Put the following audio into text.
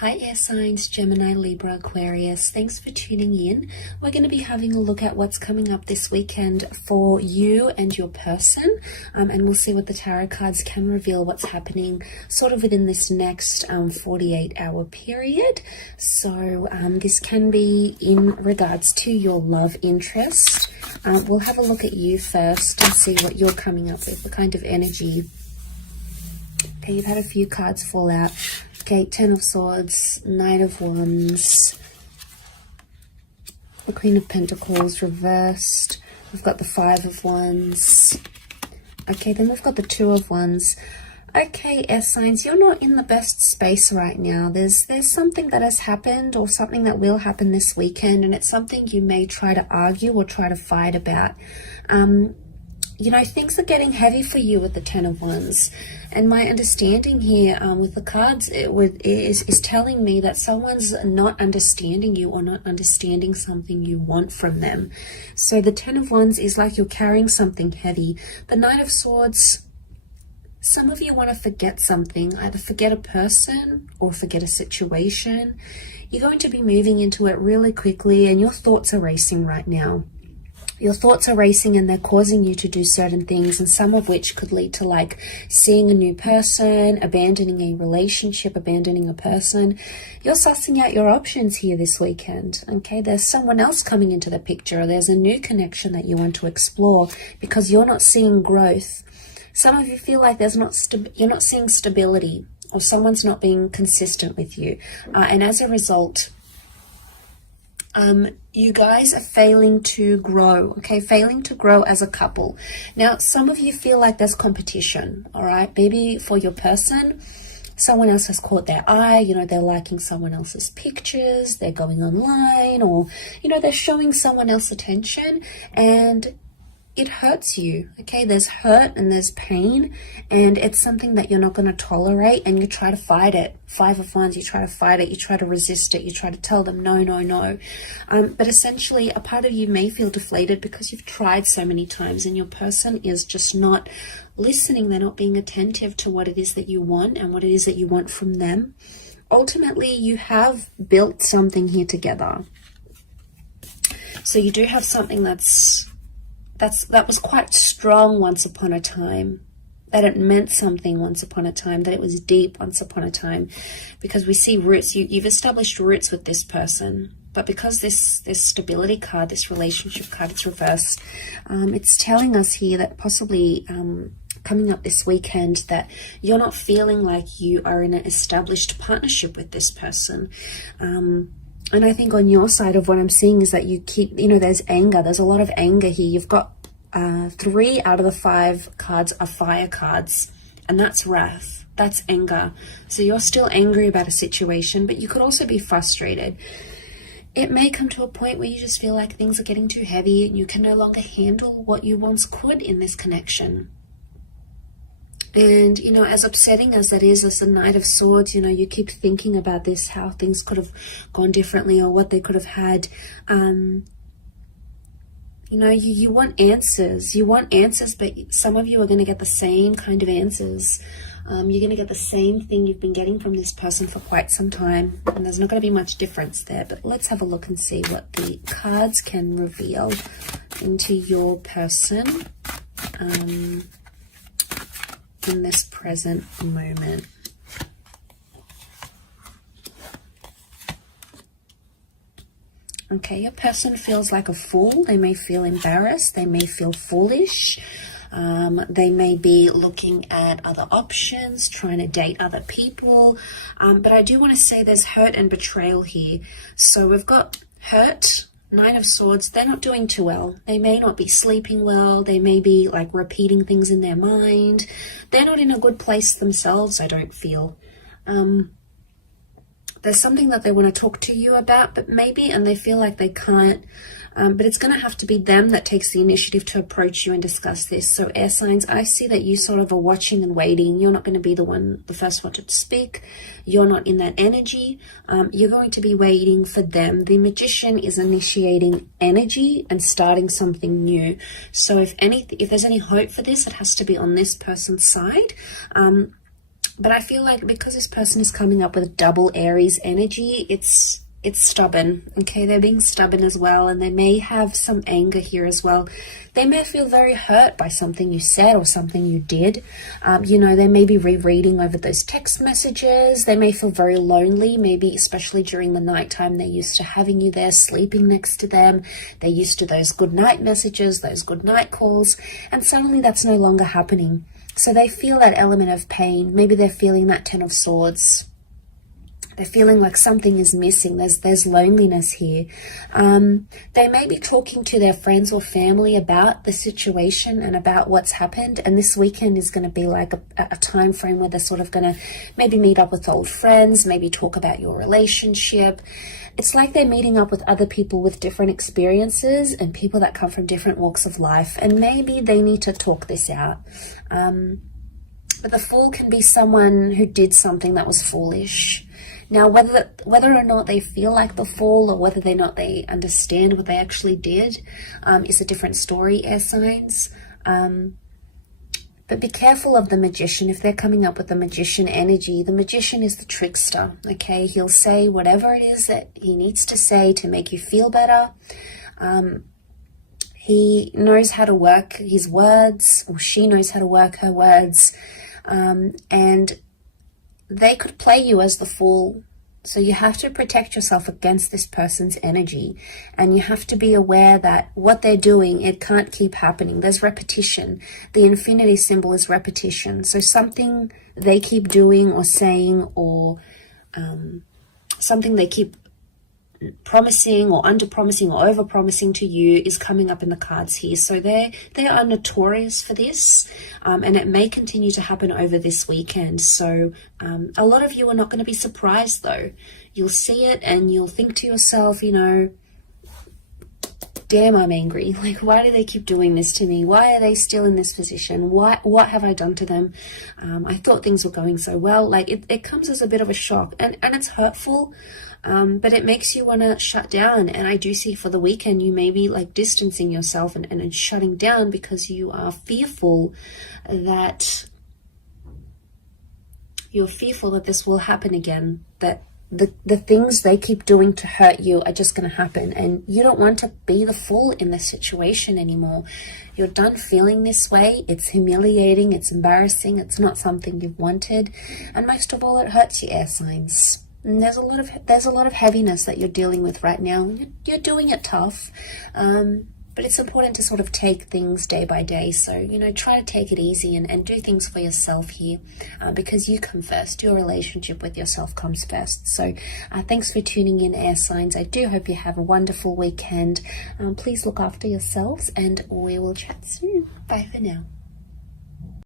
Hi air signs, Gemini, Libra, Aquarius. Thanks for tuning in. We're going to be having a look at what's coming up this weekend for you and your person. And we'll see what the tarot cards can reveal what's happening sort of within this next 48-hour period. So this can be in regards to your love interest. We'll have a look at you first and see what you're coming up with, the kind of energy. Okay, you've had a few cards fall out. Okay, Ten of Swords, Knight of Wands, the Queen of Pentacles reversed. We've got the Five of Wands. Okay, then we've got the Two of Wands. Okay, air signs, you're not in the best space right now. There's something that has happened or something that will happen this weekend, and it's something you may try to argue or try to fight about. You know, things are getting heavy for you with the Ten of Wands. And my understanding here with the cards is telling me that someone's not understanding you or not understanding something you want from them. So the Ten of Wands is like you're carrying something heavy. The Knight of Swords, some of you want to forget something, either forget a person or forget a situation. You're going to be moving into it really quickly and your thoughts are racing right now. Your thoughts are racing and they're causing you to do certain things, and some of which could lead to like seeing a new person, abandoning a relationship, abandoning a person. You're sussing out your options here this weekend, okay? There's someone else coming into the picture. There's a new connection that you want to explore because you're not seeing growth. Some of you feel like you're not seeing stability, or someone's not being consistent with you. And as a result, you guys are failing to grow, okay? Failing to grow as a couple. Now, some of you feel like there's competition, all right? Maybe for your person, someone else has caught their eye, you know, they're liking someone else's pictures, they're going online, or, you know, they're showing someone else attention, and it hurts you, okay? There's hurt and there's pain, and it's something that you're not going to tolerate, and you try to fight it. Five of Wands, you try to fight it, you try to resist it, you try to tell them no, no, no. But essentially, a part of you may feel deflated because you've tried so many times and your person is just not listening. They're not being attentive to what it is that you want and what it is that you want from them. Ultimately, you have built something here together. So you do have something that was quite strong once upon a time, that it meant something once upon a time, that it was deep once upon a time, because we see roots. You've established roots with this person, but because this stability card, this relationship card, it's reversed, it's telling us here that possibly coming up this weekend that you're not feeling like you are in an established partnership with this person. And I think on your side of what I'm seeing is that you keep, you know, there's anger. There's a lot of anger here. You've got 3 out of the 5 cards are fire cards, and that's wrath. That's anger. So you're still angry about a situation, but you could also be frustrated. It may come to a point where you just feel like things are getting too heavy and you can no longer handle what you once could in this connection. And, you know, as upsetting as that is, as the Knight of Swords, you know, you keep thinking about this, how things could have gone differently or what they could have had. You know, you want answers. You want answers, but some of you are going to get the same kind of answers. You're going to get the same thing you've been getting from this person for quite some time. And there's not going to be much difference there. But let's have a look and see what the cards can reveal into your person in this present moment. Okay, your person feels like a fool. They may feel embarrassed. They may feel foolish. They may be looking at other options, trying to date other people. But I do want to say there's hurt and betrayal here. So we've got hurt, Nine of Swords. They're not doing too well. They may not be sleeping well. They may be like repeating things in their mind. They're not in a good place themselves, I don't feel. There's something that they want to talk to you about, but maybe, and they feel like they can't, but it's going to have to be them that takes the initiative to approach you and discuss this. So air signs, I see that you sort of are watching and waiting. You're not going to be the first one to speak. You're not in that energy. You're going to be waiting for them. The Magician is initiating energy and starting something new. So if there's any hope for this, it has to be on this person's side. But I feel like because this person is coming up with double Aries energy, it's stubborn, okay? They're being stubborn as well, and they may have some anger here as well. They may feel very hurt by something you said or something you did. You know, they may be rereading over those text messages. They may feel very lonely, maybe especially during the nighttime. They're used to having you there, sleeping next to them. They're used to those good night messages, those good night calls, and suddenly that's no longer happening. So they feel that element of pain. Maybe they're feeling that Ten of Swords. They're feeling like something is missing. There's loneliness here. They may be talking to their friends or family about the situation and about what's happened. And this weekend is going to be like a time frame where they're sort of going to maybe meet up with old friends, maybe talk about your relationship. It's like they're meeting up with other people with different experiences and people that come from different walks of life. And maybe they need to talk this out. But the Fool can be someone who did something that was foolish. Now, whether or not they feel like the Fool, or whether or not they understand what they actually did, is a different story, air signs. But be careful of the Magician. If they're coming up with the Magician energy, the Magician is the trickster, okay? He'll say whatever it is that he needs to say to make you feel better. He knows how to work his words, or she knows how to work her words. And they could play you as the Fool. So you have to protect yourself against this person's energy. And you have to be aware that what they're doing, it can't keep happening. There's repetition. The infinity symbol is repetition. So something they keep doing or saying, or something they keep promising or under promising or over promising to you is coming up in the cards here. So they are notorious for this, and it may continue to happen over this weekend. So a lot of you are not going to be surprised though. You'll see it and you'll think to yourself, you know, damn, I'm angry. Like, why do they keep doing this to me? Why are they still in this position? What have I done to them? I thought things were going so well. Like, it comes as a bit of a shock, and it's hurtful. But it makes you want to shut down. And I do see for the weekend, you may be like distancing yourself and shutting down because you are fearful that this will happen again, that the things they keep doing to hurt you are just going to happen. And you don't want to be the Fool in this situation anymore. You're done feeling this way. It's humiliating. It's embarrassing. It's not something you've wanted. And most of all, it hurts your air signs. And there's a lot of heaviness that you're dealing with right now. You're doing it tough, but it's important to sort of take things day by day. So, you know, try to take it easy and do things for yourself here, because you come first. Your relationship with yourself comes first. So thanks for tuning in, air signs. I do hope you have a wonderful weekend. Please look after yourselves, and we will chat soon. Bye for now.